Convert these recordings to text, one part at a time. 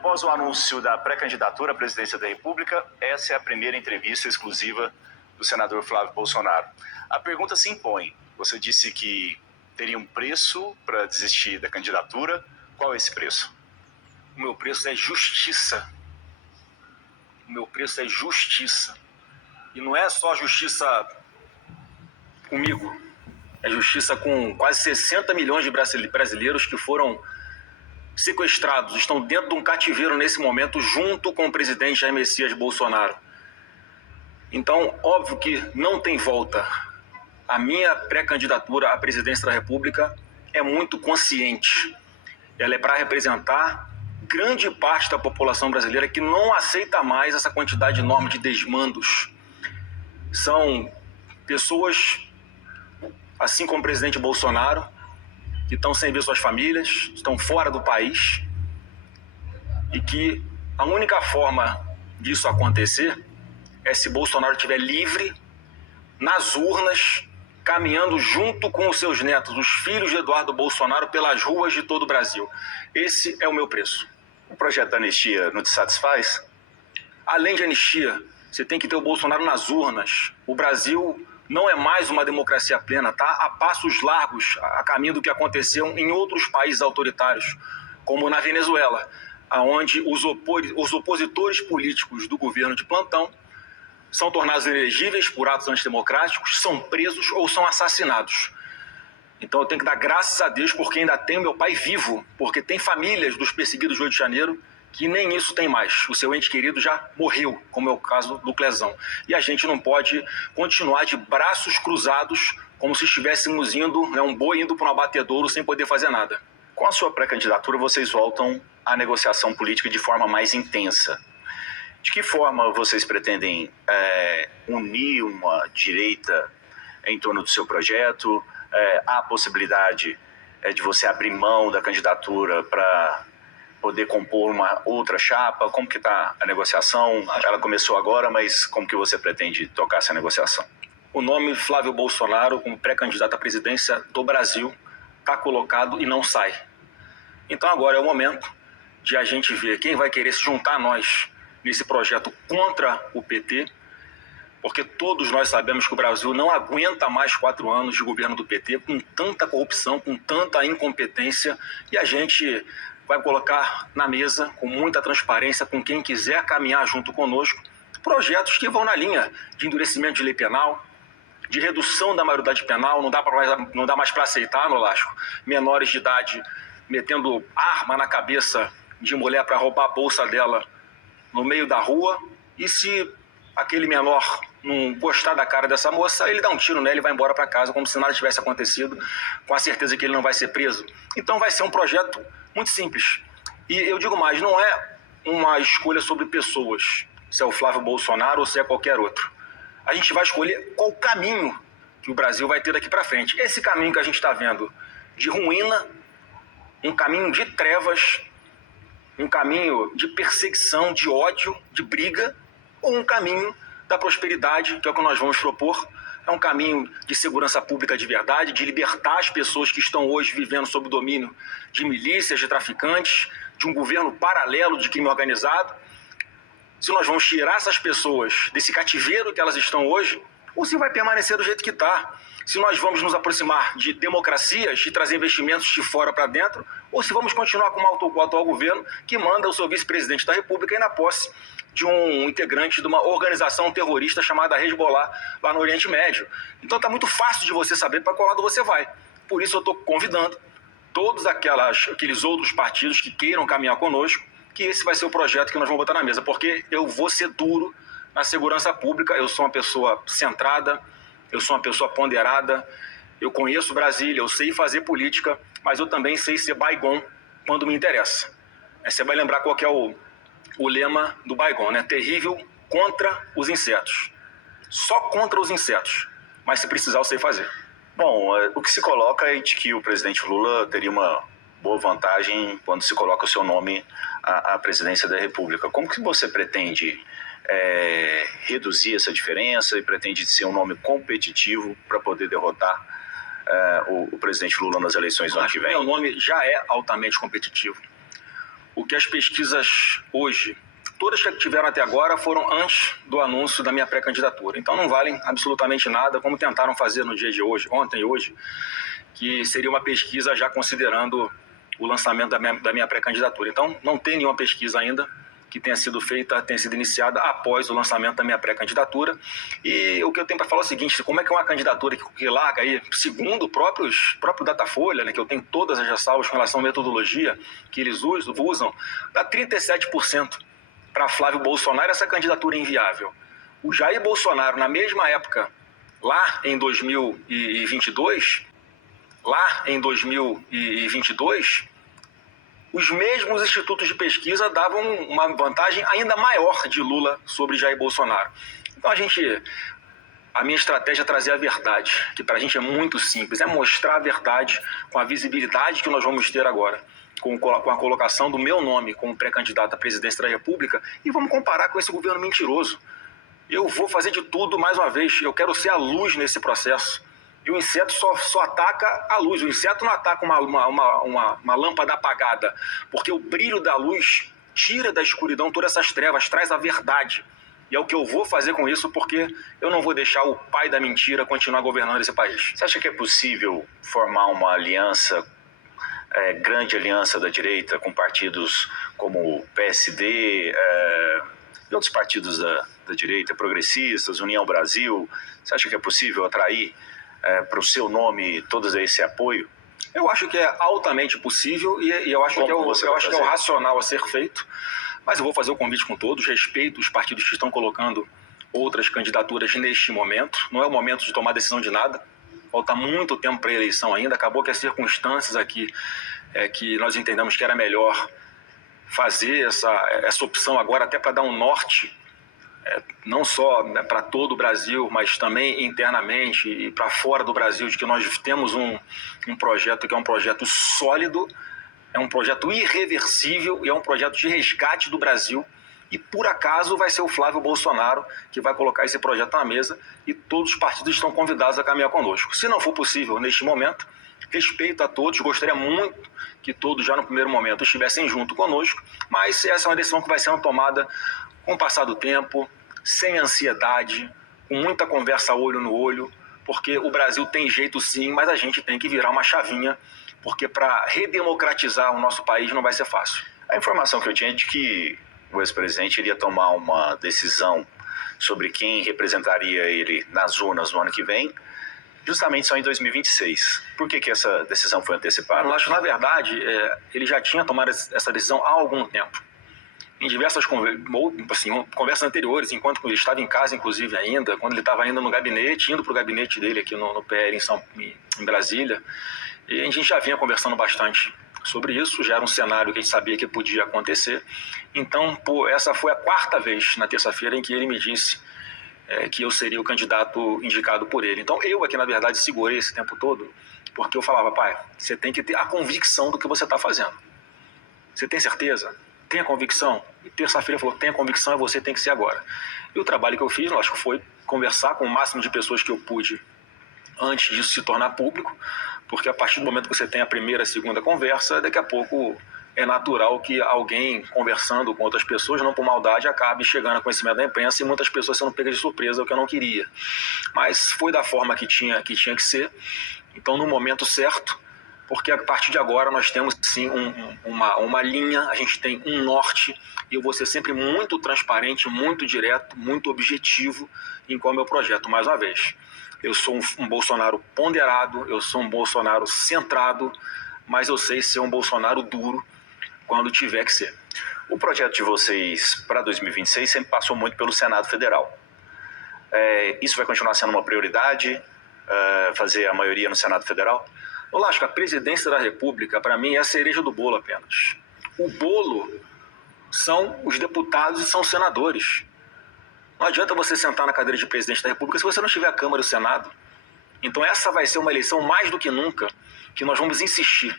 após o anúncio da pré-candidatura à presidência da República, essa é a primeira entrevista exclusiva do senador Flávio Bolsonaro. A pergunta se impõe. Você disse que teria um preço para desistir da candidatura. Qual é esse preço? O meu preço é justiça. O meu preço é justiça. E não é só justiça comigo. É justiça com quase 60 milhões de brasileiros que foram sequestrados, estão dentro de um cativeiro nesse momento, junto com o presidente Jair Messias Bolsonaro. Então, óbvio que não tem volta. A minha pré-candidatura à presidência da República é muito consciente. Ela é para representar grande parte da população brasileira que não aceita mais essa quantidade enorme de desmandos. São pessoas, assim como o presidente Bolsonaro, que estão sem ver suas famílias, estão fora do país, e que a única forma disso acontecer é se Bolsonaro estiver livre, nas urnas, caminhando junto com os seus netos, os filhos de Eduardo Bolsonaro, pelas ruas de todo o Brasil. Esse é o meu preço. O projeto da anistia não te satisfaz? Além de anistia, você tem que ter o Bolsonaro nas urnas. O Brasil não é mais uma democracia plena, tá? A passos largos, a caminho do que aconteceu em outros países autoritários, como na Venezuela, onde os opositores políticos do governo de plantão são tornados inelegíveis por atos antidemocráticos, são presos ou são assassinados. Então eu tenho que dar graças a Deus porque ainda tenho meu pai vivo, porque tem famílias dos perseguidos do Rio de Janeiro que nem isso tem mais. O seu ente querido já morreu, como é o caso do Clezão. E a gente não pode continuar de braços cruzados como se estivéssemos indo, um boi indo para um abatedouro sem poder fazer nada. Com a sua pré-candidatura, vocês voltam à negociação política de forma mais intensa. De que forma vocês pretendem unir uma direita em torno do seu projeto? Há a possibilidade de você abrir mão da candidatura para poder compor uma outra chapa? Como que está a negociação? Ela começou agora, mas como que você pretende tocar essa negociação? O nome Flávio Bolsonaro como pré-candidato à presidência do Brasil está colocado e não sai. Então agora é o momento de a gente ver quem vai querer se juntar a nós nesse projeto contra o PT, porque todos nós sabemos que o Brasil não aguenta mais 4 anos de governo do PT, com tanta corrupção, com tanta incompetência, e a gente vai colocar na mesa, com muita transparência, com quem quiser caminhar junto conosco, projetos que vão na linha de endurecimento de lei penal, de redução da maioridade penal. Não dá mais para aceitar, Nolasco, menores de idade metendo arma na cabeça de mulher para roubar a bolsa dela no meio da rua, e se aquele menor não gostar da cara dessa moça, ele dá um tiro nela e vai embora para casa como se nada tivesse acontecido, com a certeza que ele não vai ser preso. Então vai ser um projeto muito simples. E eu digo mais, não é uma escolha sobre pessoas, se é o Flávio Bolsonaro ou se é qualquer outro. A gente vai escolher qual caminho que o Brasil vai ter daqui para frente. Esse caminho que a gente está vendo de ruína, um caminho de trevas, um caminho de perseguição, de ódio, de briga, ou um caminho da prosperidade, que é o que nós vamos propor. É um caminho de segurança pública de verdade, de libertar as pessoas que estão hoje vivendo sob o domínio de milícias, de traficantes, de um governo paralelo de crime organizado. Se nós vamos tirar essas pessoas desse cativeiro que elas estão hoje, ou se vai permanecer do jeito que está. Se nós vamos nos aproximar de democracias, de trazer investimentos de fora para dentro, ou se vamos continuar com o atual governo que manda o seu vice-presidente da República ir na posse de um integrante de uma organização terrorista chamada Hezbollah lá no Oriente Médio. Então está muito fácil de você saber para qual lado você vai. Por isso eu estou convidando todos aqueles outros partidos que queiram caminhar conosco, que esse vai ser o projeto que nós vamos botar na mesa, porque eu vou ser duro na segurança pública. Eu sou uma pessoa centrada, eu sou uma pessoa ponderada, eu conheço Brasília, eu sei fazer política, mas eu também sei ser Baigon quando me interessa. Você vai lembrar qual que é o lema do Baigon, né? Terrível contra os insetos. Só contra os insetos, mas se precisar eu sei fazer. Bom, o que se coloca é de que o presidente Lula teria uma boa vantagem quando se coloca o seu nome à presidência da República. Como que você pretende reduzir essa diferença e pretende ser um nome competitivo para poder derrotar o presidente Lula nas eleições do ano que vem? Meu nome já é altamente competitivo. o que as pesquisas hoje, todas que tiveram até agora, foram antes do anúncio da minha pré-candidatura. Então não valem absolutamente nada, como tentaram fazer no dia de hoje, ontem e hoje, que seria uma pesquisa já considerando o lançamento da minha pré-candidatura. Então não tem nenhuma pesquisa ainda que tenha sido feita, tenha sido iniciada após o lançamento da minha pré-candidatura. E o que eu tenho para falar é o seguinte: como é que é uma candidatura que larga aí, segundo o próprio Datafolha, né, que eu tenho todas as ressalvas com relação à metodologia que eles usam, dá 37% para Flávio Bolsonaro, essa candidatura é inviável. O Jair Bolsonaro, na mesma época, lá em 2022, os mesmos institutos de pesquisa davam uma vantagem ainda maior de Lula sobre Jair Bolsonaro. Então a minha estratégia é trazer a verdade, que para a gente é muito simples, é mostrar a verdade com a visibilidade que nós vamos ter agora, com a colocação do meu nome como pré-candidato à presidência da República, e vamos comparar com esse governo mentiroso. Eu vou fazer de tudo, mais uma vez, eu quero ser a luz nesse processo. E o inseto só ataca a luz. O inseto não ataca uma lâmpada apagada, porque o brilho da luz tira da escuridão todas essas trevas, traz a verdade. E é o que eu vou fazer com isso, porque eu não vou deixar o pai da mentira continuar governando esse país. Você acha que é possível formar uma aliança, grande aliança da direita, com partidos como o PSD e outros partidos da direita, progressistas, União Brasil? Você acha que é possível atrair para o seu nome todo esse apoio? Eu acho que é altamente possível e eu acho que é o racional a ser feito, mas eu vou fazer o convite com todos, respeito os partidos que estão colocando outras candidaturas neste momento, não é o momento de tomar decisão de nada, falta muito tempo para a eleição ainda, acabou que as circunstâncias aqui que nós entendemos que era melhor fazer essa opção agora, até para dar um norte, não só para todo o Brasil, mas também internamente e para fora do Brasil, de que nós temos um projeto que é um projeto sólido, é um projeto irreversível e é um projeto de resgate do Brasil. E por acaso vai ser o Flávio Bolsonaro que vai colocar esse projeto na mesa e todos os partidos estão convidados a caminhar conosco. Se não for possível neste momento, respeito a todos, gostaria muito que todos já no primeiro momento estivessem junto conosco, mas essa é uma decisão que vai sendo tomada com o passar do tempo, sem ansiedade, com muita conversa olho no olho, porque o Brasil tem jeito sim, mas a gente tem que virar uma chavinha, porque para redemocratizar o nosso país não vai ser fácil. A informação que eu tinha é de que o ex-presidente iria tomar uma decisão sobre quem representaria ele nas urnas no ano que vem, justamente só em 2026. Por que essa decisão foi antecipada? Eu acho que, na verdade, ele já tinha tomado essa decisão há algum tempo. Em diversas conversas anteriores, enquanto ele estava em casa, inclusive ainda, quando ele estava ainda no gabinete, indo para o gabinete dele aqui no PL em Brasília, e a gente já vinha conversando bastante sobre isso, já era um cenário que a gente sabia que podia acontecer. Então, essa foi a quarta vez, na terça-feira, em que ele me disse que eu seria o candidato indicado por ele. Então, eu aqui, na verdade, segurei esse tempo todo, porque eu falava: pai, você tem que ter a convicção do que você está fazendo. Você tem certeza? Tenha convicção. E terça-feira ele falou: tenha convicção, e você tem que ser agora. E o trabalho que eu fiz, acho que foi conversar com o máximo de pessoas que eu pude antes disso se tornar público, porque a partir do momento que você tem a primeira, a segunda conversa, daqui a pouco é natural que alguém conversando com outras pessoas, não por maldade, acabe chegando a conhecimento da imprensa e muitas pessoas sendo pegas de surpresa, o que eu não queria. Mas foi da forma que tinha que ser. Então, no momento certo, porque a partir de agora nós temos sim uma linha, a gente tem um norte, e eu vou ser sempre muito transparente, muito direto, muito objetivo em qual é o meu projeto. Mais uma vez, eu sou um Bolsonaro ponderado, eu sou um Bolsonaro centrado, mas eu sei ser um Bolsonaro duro quando tiver que ser. O projeto de vocês para 2026 sempre passou muito pelo Senado Federal. Isso vai continuar sendo uma prioridade, fazer a maioria no Senado Federal? Eu acho que a presidência da República, para mim, é a cereja do bolo apenas. O bolo são os deputados e são os senadores. Não adianta você sentar na cadeira de presidente da República se você não tiver a Câmara e o Senado. Então essa vai ser uma eleição mais do que nunca, que nós vamos insistir.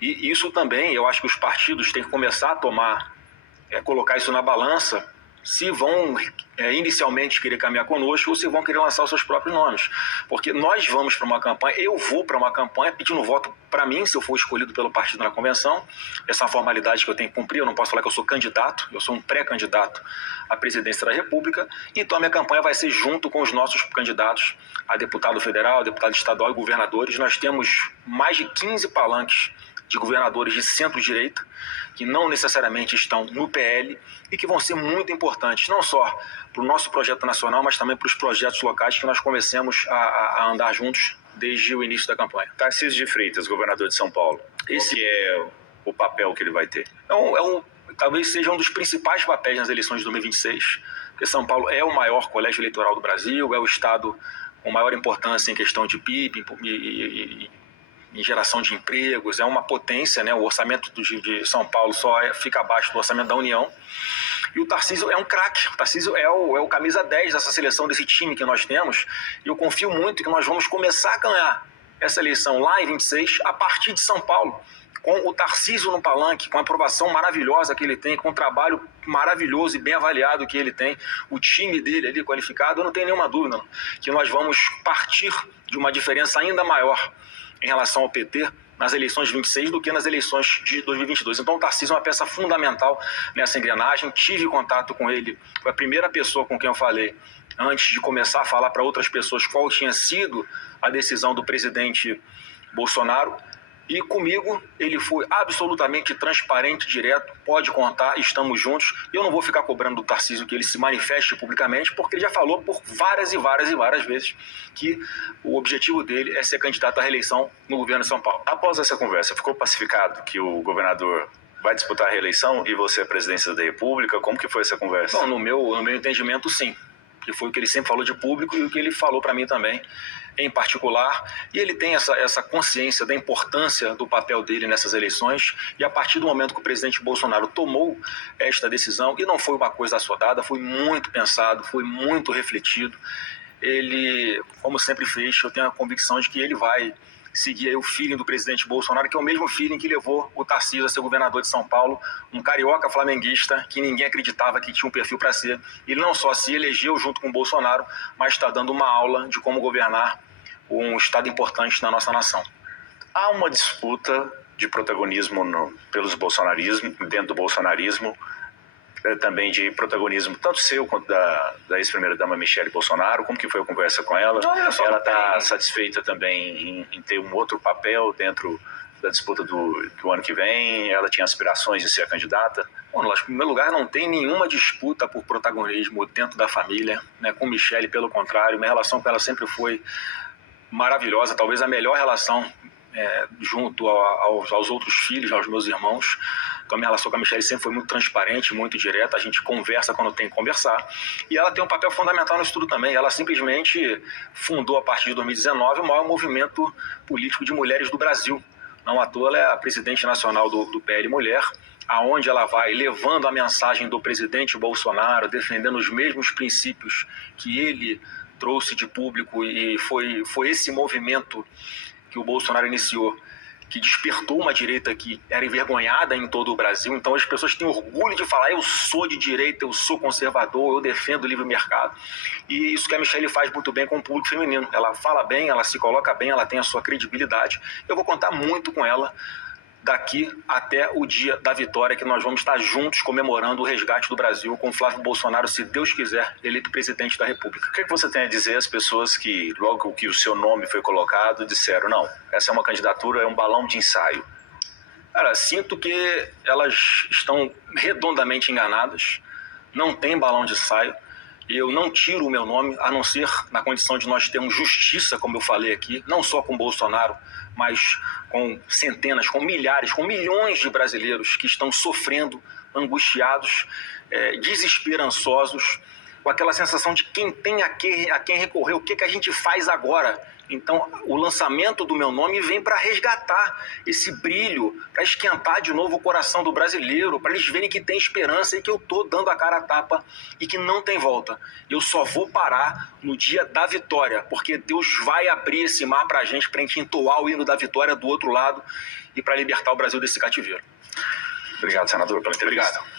E isso também, eu acho que os partidos têm que começar a colocar isso na balança, se vão inicialmente querer caminhar conosco ou se vão querer lançar os seus próprios nomes. Porque nós vamos para uma campanha, eu vou para uma campanha pedindo voto para mim, se eu for escolhido pelo partido na convenção. Essa é uma formalidade que eu tenho que cumprir, eu não posso falar que eu sou candidato, eu sou um pré-candidato à presidência da República. Então a minha campanha vai ser junto com os nossos candidatos a deputado federal, a deputado estadual e governadores. Nós temos mais de 15 palanques de governadores de centro-direita, que não necessariamente estão no PL e que vão ser muito importantes, não só para o nosso projeto nacional, mas também para os projetos locais que nós comecemos a andar juntos desde o início da campanha. Tarcísio de Freitas, governador de São Paulo, esse é o papel que ele vai ter? Talvez seja um dos principais papéis nas eleições de 2026, porque São Paulo é o maior colégio eleitoral do Brasil, é o estado com maior importância em questão de PIB em geração de empregos, é uma potência, né? O orçamento de São Paulo fica abaixo do orçamento da União. E o Tarcísio é um craque, o Tarcísio é o camisa 10 dessa seleção, desse time que nós temos, e eu confio muito que nós vamos começar a ganhar essa eleição lá em 26, a partir de São Paulo, com o Tarcísio no palanque, com a aprovação maravilhosa que ele tem, com o trabalho maravilhoso e bem avaliado que ele tem, o time dele ali qualificado, eu não tenho nenhuma dúvida que nós vamos partir de uma diferença ainda maior em relação ao PT nas eleições de 26 do que nas eleições de 2022. Então o Tarcísio é uma peça fundamental nessa engrenagem. Tive contato com ele, foi a primeira pessoa com quem eu falei antes de começar a falar para outras pessoas qual tinha sido a decisão do presidente Bolsonaro. E comigo ele foi absolutamente transparente, direto, pode contar, estamos juntos. Eu não vou ficar cobrando do Tarcísio que ele se manifeste publicamente, porque ele já falou por várias vezes que o objetivo dele é ser candidato à reeleição no governo de São Paulo. Após essa conversa, ficou pacificado que o governador vai disputar a reeleição e você a presidência da República? Como que foi essa conversa? Bom, no meu entendimento, sim. Que foi o que ele sempre falou de público e o que ele falou para mim também, em particular. E ele tem essa consciência da importância do papel dele nessas eleições. E a partir do momento que o presidente Bolsonaro tomou esta decisão, e não foi uma coisa assodada, foi muito pensado, foi muito refletido. Ele, como sempre fez, eu tenho a convicção de que ele vai seguir aí o feeling do presidente Bolsonaro, que é o mesmo feeling que levou o Tarcísio a ser governador de São Paulo, um carioca flamenguista que ninguém acreditava que tinha um perfil para ser. Ele não só se elegeu junto com o Bolsonaro, mas está dando uma aula de como governar um estado importante na nossa nação. Há uma disputa de protagonismo pelos bolsonarismo, dentro do bolsonarismo, também de protagonismo tanto seu quanto da ex-primeira-dama Michele Bolsonaro. Como que foi a conversa com ela? Ela está satisfeita também em ter um outro papel dentro da disputa do ano que vem? Ela tinha aspirações de ser a candidata? Bom, em primeiro lugar, não tem nenhuma disputa por protagonismo dentro da família, né? Com Michele, pelo contrário, minha relação com ela sempre foi maravilhosa, talvez a melhor relação junto aos outros filhos, aos meus irmãos. Então a minha relação com a Michele sempre foi muito transparente, muito direta, a gente conversa quando tem que conversar. E ela tem um papel fundamental no estudo também. Ela simplesmente fundou, a partir de 2019, o maior movimento político de mulheres do Brasil. Não à toa, ela é a presidente nacional do PL Mulher, aonde ela vai levando a mensagem do presidente Bolsonaro, defendendo os mesmos princípios que ele trouxe de público, e foi esse movimento que o Bolsonaro iniciou, que despertou uma direita que era envergonhada em todo o Brasil. Então as pessoas têm orgulho de falar: eu sou de direita, eu sou conservador, eu defendo o livre mercado. E isso que a Michele faz muito bem com o público feminino. Ela fala bem, ela se coloca bem, ela tem a sua credibilidade. Eu vou contar muito com ela daqui até o dia da vitória, que nós vamos estar juntos comemorando o resgate do Brasil com Flávio Bolsonaro, se Deus quiser, eleito presidente da República. O que você tem a dizer às pessoas que, logo que o seu nome foi colocado, disseram: não, essa é uma candidatura, é um balão de ensaio? Cara, sinto que elas estão redondamente enganadas, não tem balão de ensaio. Eu não tiro o meu nome, a não ser na condição de nós termos justiça, como eu falei aqui, não só com Bolsonaro, mas com centenas, com milhares, com milhões de brasileiros que estão sofrendo, angustiados, desesperançosos, com aquela sensação de quem tem a quem recorrer, o que a gente faz agora. Então, o lançamento do meu nome vem para resgatar esse brilho, para esquentar de novo o coração do brasileiro, para eles verem que tem esperança e que eu estou dando a cara a tapa e que não tem volta. Eu só vou parar no dia da vitória, porque Deus vai abrir esse mar para a gente entoar o hino da vitória do outro lado e para libertar o Brasil desse cativeiro. Obrigado, senador, pela entrevista. Obrigado.